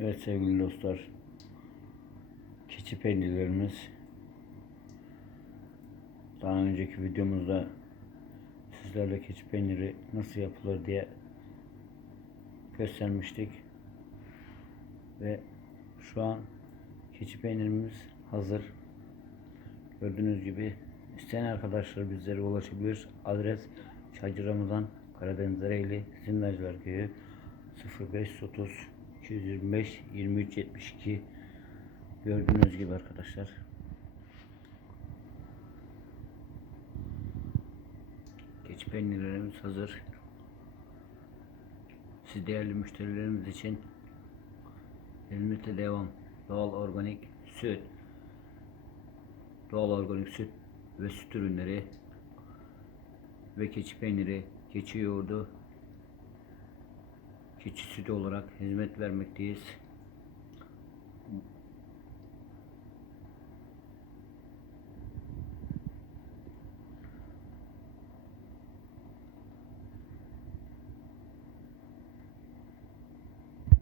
Evet sevgili dostlar. Keçi peynirlerimiz daha önceki videomuzda sizlerle keçi peyniri nasıl yapılır diye göstermiştik. Ve şu an keçi peynirimiz hazır. Gördüğünüz gibi isteyen arkadaşlar bizlere ulaşabilir. Adres Çaycı Ramazan Karadeniz Ereğli Zindacılar Köyü 0530 225 23 72 Gördüğünüz gibi arkadaşlar. Keçi peynirlerimiz hazır. Siz değerli müşterilerimiz için hizmete devam. Doğal organik süt, doğal organik süt ve süt ürünleri ve keçi peyniri, keçi yoğurdu, sütü olarak hizmet vermekteyiz.